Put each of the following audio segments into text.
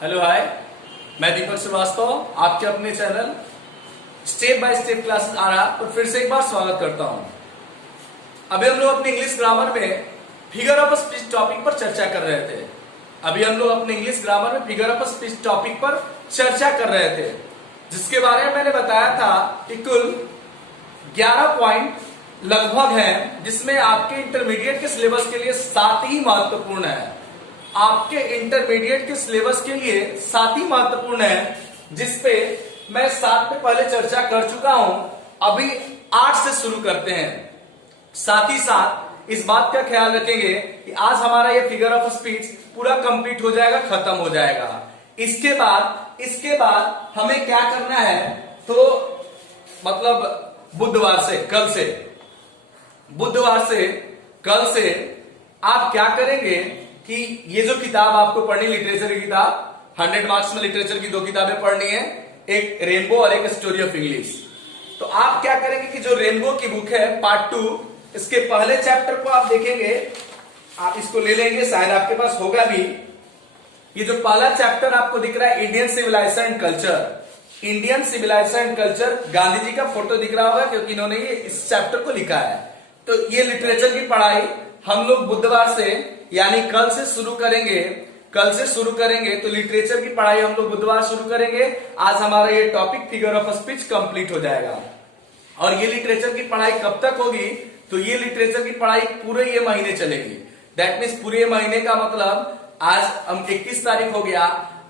Hello hi, मैं दीपक श्रीवास्तव आपके अपने channel step by step classes आ रहा पर फिर से एक बार स्वागत करता हूं। अभी हम लोग अपने इंग्लिश ग्रामर में फिगर ऑफ स्पीच टॉपिक पर चर्चा कर रहे थे। जिसके बारे में मैंने बताया था कि कुल 11 पॉइंट लगभग हैं, जिसमें आपके इंटरमीडिएट के सिलेबस के लिए 7 ही महत्वपूर्ण है। आपके इंटरमीडिएट के सिलेबस के लिए 7 ही महत्वपूर्ण है, जिसपे मैं 7 पे पहले चर्चा कर चुका हूं। अभी 8 से शुरू करते हैं। साथ ही साथ इस बात का ख्याल रखेंगे कि आज हमारा ये फिगर ऑफ स्पीच पूरा कंप्लीट हो जाएगा, खत्म हो जाएगा। इसके बाद हमें क्या करना है, तो मतलब बुधवार से कल से आप क्या करेंगे कि ये जो किताब आपको पढ़नी, लिटरेचर की किताब 100 मार्क्स में लिटरेचर की 2 किताबें पढ़नी है, एक रेनबो और एक स्टोरी ऑफ इंग्लिश। तो आप क्या करेंगे कि जो रेनबो की बुक है पार्ट 2, इसके पहले चैप्टर को आप देखेंगे, आप इसको ले लेंगे, शायद आपके पास होगा भी। ये जो पहला चैप्टर आपको दिख रहा है, Indian civilization and culture, Gandhi ji का फोटो दिख रहा होगा क्योंकि इन्होंने ये इस चैप्टर को लिखा है। तो ये लिटरेचर की पढ़ाई हम लोग बुधवार से यानी कल से शुरू करेंगे। तो लिटरेचर की पढ़ाई हम लोग बुधवार शुरू करेंगे। आज हमारा ये topic figure of speech complete हो जाएगा। और ये लिटरेचर की पढ़ाई कब तक होगी, तो ये लिटरेचर की पढ़ाई पूरे ये महीने चलेगी। दैट मीन्स पूरे महीने का मतलब आज हम 21 तारीख हो गया,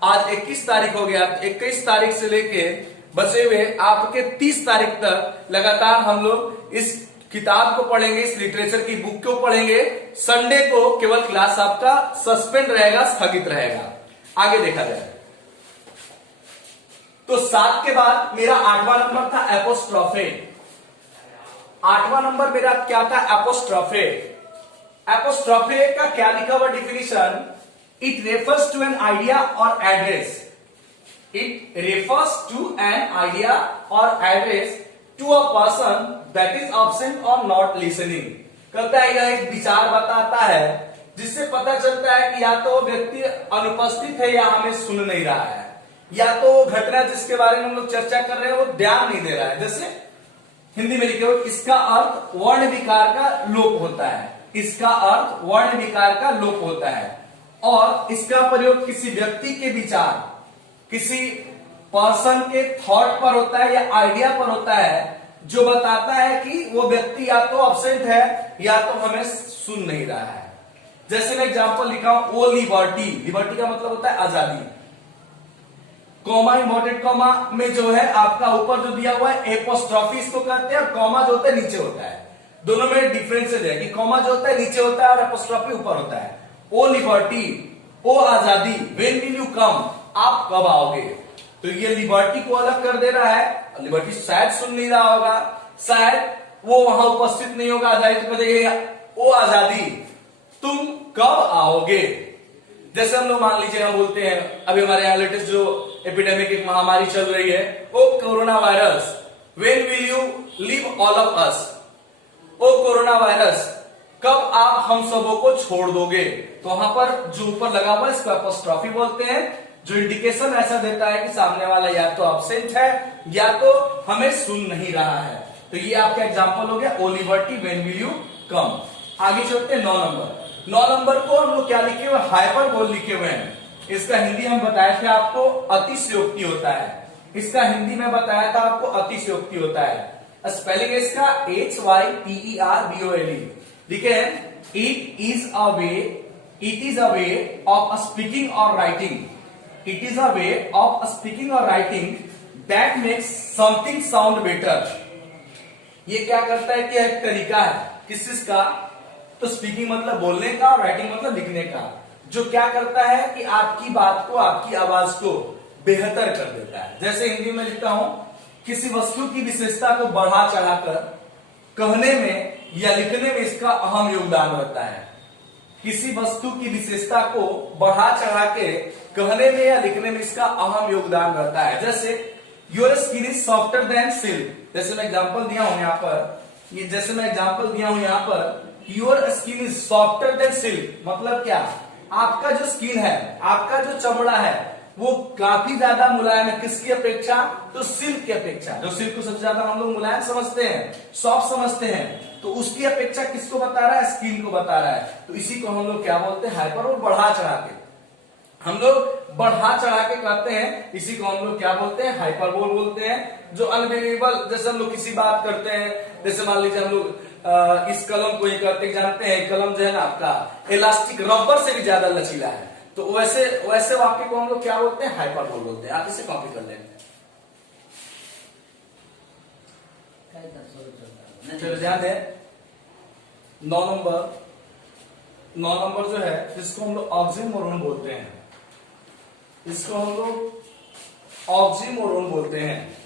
आज 21 तारीख हो गया, तो 21 तारीख से लेके बचे हुए आपके 30 तारीख तक लगातार हम लोग इस किताब को पढ़ेंगे, इस लिटरेचर की बुक को पढ़ेंगे। संडे को केवल क्लास आपका सस्पेंड रहेगा, स्थगित रहेगा। आगे देखा जाए तो 7 के बाद मेरा 8वां नंबर था एपोस्ट्रोफे। 8वां नंबर मेरा क्या था, एपोस्ट्रोफे। एपोस्ट्रोफे का क्या लिखा हुआ definition, it refers to an idea or address. It refers to an idea or address to a person that is absent or not listening. कहता है यह एक विचार बताता है जिससे पता चलता है कि या तो व्यक्ति अनुपस्थित है या हमें सुन नहीं रहा है, या तो घटना जिसके बारे में हम लोग चर्चा कर रहे हैं वो ध्यान नहीं दे रहा है। जैसे हिंदी में लिखे हो, इसका अर्थ वर्ण विकार का लोप होता है। इसका अर्थ वर्ण विकार का लोप होता है और इसका प्रयोग किसी व्यक्ति के विचार, किसी पर्सन के थॉट पर होता है या आइडिया पर होता है, जो बताता है कि वो व्यक्ति या तो एब्सेंट है या तो हमें सुन नहीं रहा है। जैसे मैं एग्जांपल लिखा हूं, ओ लिबर्टी का मतलब होता है आजादी। कॉमा, इन्वर्टेड कॉमा में जो है आपका ऊपर जो दिया हुआ है एपोस्ट्रोफी इसको कहते हैं, और कॉमा जो होता है नीचे होता है। दोनों में डिफरेंसेस है कि कॉमा जो होता है नीचे होता है और एपोस्ट्रोफी ऊपर होता है। ओ लिबर्टी, ओ आजादी, व्हेन विल यू कम, आप कब आओगे। तो ये लिबर्टी को अलग कर दे रहा है। लिबर्टी शायद सुन नहीं रहा होगा, शायद वो वहां उपस्थित नहीं होगा। आजादी तो ओ आजादी, तुम कब आओगे। जैसे हम लोग मान लीजिए हम बोलते हैं, अभी हमारे यहाँ लेटेस्ट जो एपिडेमिक एक महामारी चल रही है, oh corona virus, when will you leave all of us. Oh corona virus, कब आप हम सबों को छोड़ दोगे। तो वहां पर जो ऊपर लगा हुआ है इसको एपोस्ट्रोफी बोलते हैं, जो इंडिकेशन ऐसा देता है कि सामने वाला या तो एब्सेंट है या तो हमें सुन नहीं रहा है। तो ये आपका एग्जांपल हो गया, oh liberty, when will you come. आगे चलते हैं 9 नंबर को हम लोग क्या लिखे हुए, हाइपरबोल लिखे हुए हैं। इसका हिंदी हम बताए थे आपको, अतिशयोक्ति होता है। इसका हिंदी में बताया था आपको, अतिशयोक्ति होता है। स्पेलिंग इसका HYPERBOLE। देखिए, it is a way of speaking और writing. It is a way of speaking or writing that makes something sound better। ये क्या करता है कि एक तरीका है किस चीज का, तो स्पीकिंग मतलब बोलने का और राइटिंग मतलब लिखने का, जो क्या करता है कि आपकी बात को, आपकी आवाज को बेहतर कर देता है। जैसे हिंदी में लिखता हूं, किसी वस्तु की विशेषता को बढ़ा चढ़ाकर कहने में या लिखने में इसका अहम योगदान रहता है। किसी वस्तु की विशेषता को बढ़ा चढ़ा के कहने में या लिखने में इसका अहम योगदान रहता है। जैसे your skin is softer then silk. जैसे मैं एग्जांपल दिया हूं यहाँ पर, your skin is softer then silk मतलब क्या, आपका जो स्किन है, आपका जो चमड़ा है वो काफी ज्यादा मुलायम है। किसकी अपेक्षा? तो सिल्क की अपेक्षा। जो सिल्क को सबसे ज्यादा हम लोग मुलायम समझते हैं, सॉफ्ट समझते हैं, तो उसकी अपेक्षा किसको बता रहा है? स्किन को बता रहा है। तो इसी को हम लोग क्या बोलते हैं? हाइपरबोल, बढ़ा चढ़ा के हम लोग बढ़ा चढ़ा के कहते हैं, इसी को हम लोग क्या बोलते हैं? हाइपरबोल बोलते हैं। जो अनबिलीवेबल, जैसे हम लोग किसी बात करते हैं, जैसे मान लीजिए हम लोग इस कलम को ये करते जानते हैं, कलम जो है ना आपका इलास्टिक रबर से भी ज्यादा लचीला है, तो वैसे वैसे वाक्य को हम लोग क्या बोलते हैं? हाइपरबोल बोलते हैं। आप इसे कॉपी कर लें। चलो ध्यान दें, 9 नंबर जो है इसको हम लोग ऑक्सीमोरोन बोलते हैं। इसको हम लोग ऑक्सीमोरोन बोलते हैं।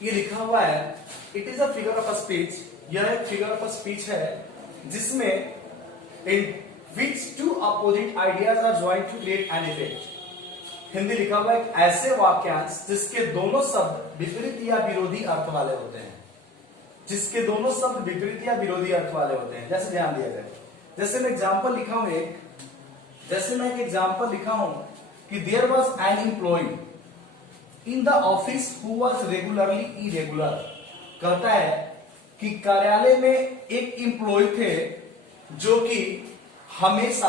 ये लिखा हुआ है, it is a figure of a speech. यह एक फिगर ऑफ अ स्पीच है जिसमें in which two opposite ideas are joint to create an effect. Hindi लिखा हुआ है, ऐसे वाक्यांश जिसके दोनों शब्द विपरीत या विरोधी अर्थ वाले होते हैं। जिसके दोनों शब्द विपरीत या विरोधी अर्थ वाले होते हैं। जैसे ध्यान दिया जाए, जैसे मैं एग्जाम्पल लिखा हूं एक एग्जाम्पल लिखा हूं कि there was an employ in the office who was regularly irregular. कहता है कि कार्यालय में एक एम्प्लॉय थे जो कि हमेशा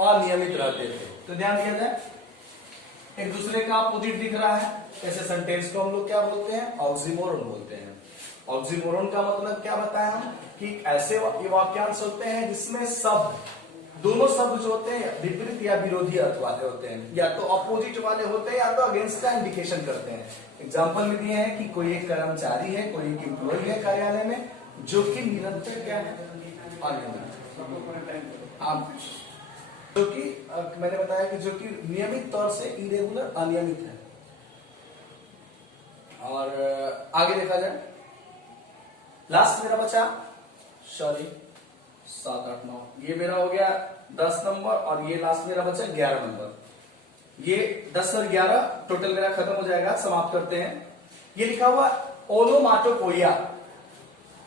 अनियमित रहते थे। तो ध्यान दिया जाए, एक दूसरे का अपोजिट दिख रहा है, ऐसे सेंटेंस को हम लोग क्या बोलते हैं? ऑक्सीमोरोन बोलते हैं। ऑक्सीमोरोन का मतलब क्या बताया हम? कि ऐसे वाक्यांश होते हैं जिसमें दोनों शब्द जो होते हैं विपरीत या विरोधी अर्थ वाले होते हैं, या तो अपोजिट वाले होते हैं या तो अगेंस्ट का इंडिकेशन करते हैं। एग्जाम्पल में दिए हैं कि कोई एक कर्मचारी है, कोई एक एम्प्लॉय है कार्यालय में, जो कि निरंतर क्या है? अनियमित। जो कि मैंने बताया कि जो कि नियमित तौर से इरेगुलर, अनियमित है। और आगे देखा जाए, लास्ट मेरा बचा 7, 8, 9, ये मेरा हो गया 10 नंबर, और ये लास्ट मेरा बचा 11 नंबर। ये 10 और 11 टोटल मेरा खत्म हो जाएगा, समाप्त करते हैं। ये लिखा हुआ ओनोमाटोपोइया।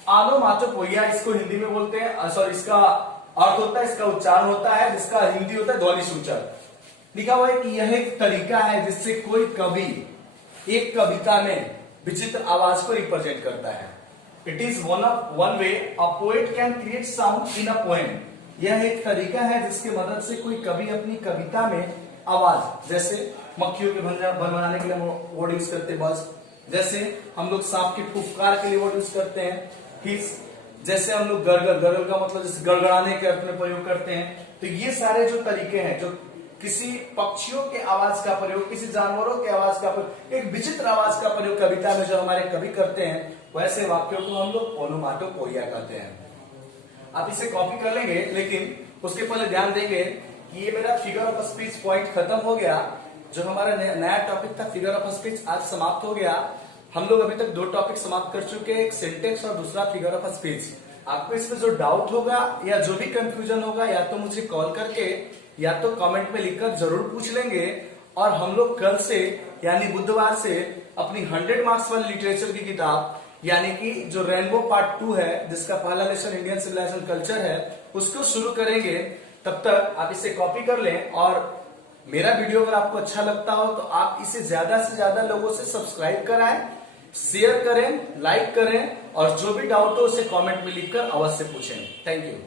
ओनोमाटोपोइया इसको हिंदी में बोलते हैं, सॉरी इसका अर्थ होता है, इसका उच्चारण होता है, जिसका हिंदी होता है ध्वनि सूचक। लिखा हुआ है कि यह एक तरीका है जिससे कोई कवि एक कविता में विचित्र आवाज को रिप्रेजेंट करता है। It is one way a poet can create sound in a poem. यह एक तरीका है जिसकी मदद से कोई कवि अपनी कविता में आवाज, जैसे मक्खियों के भन बनाने के लिए वर्ड यूज करते हैं बस, जैसे हम लोग सांप के फुफकार के लिए वर्ड यूज करते हैं हिस, जैसे हम लोग गरगल का मतलब जैसे गड़गड़ाने के अर्थ में प्रयोग करते हैं। तो ये सारे जो तरीके हैं, जो किसी पक्षियों के आवाज का प्रयोग, किसी जानवरों के आवाज का प्रयोग, एक विचित्र आवाज का प्रयोग कविता में जो हमारे कवि करते हैं, वैसे वाक्यों को हम लोग ओनोमाटोपोइया कहते हैं। आप इसे कॉपी कर लेंगे, लेकिन उसके पहले ध्यान देंगे कि ये मेरा फिगर ऑफ स्पीच पॉइंट खत्म हो गया। जो हमारा नया टॉपिक था फिगर ऑफ स्पीच, आज समाप्त हो गया। हम लोग अभी तक 2 टॉपिक समाप्त कर चुके हैं, एक सिंटेक्स और दूसरा फिगर ऑफ स्पीच। आपको इसमें जो डाउट होगा या जो भी कंफ्यूजन होगा, या तो मुझे कॉल करके या तो कमेंट में लिखकर जरूर पूछ लेंगे। और हम लोग कल से यानी बुधवार से अपनी 100 मार्क्स वाली लिटरेचर की किताब यानी कि जो रेनबो पार्ट 2 है, जिसका पहला लेसन इंडियन सिविलाइजेशन कल्चर है, उसको शुरू करेंगे। तब तक आप इसे कॉपी कर लें, और मेरा वीडियो अगर आपको अच्छा लगता हो तो आप इसे ज्यादा से ज्यादा लोगों से सब्सक्राइब कराएं, शेयर करें, लाइक करें, और जो भी डाउट हो उसे कमेंट में लिखकर अवश्य पूछें। Thank you.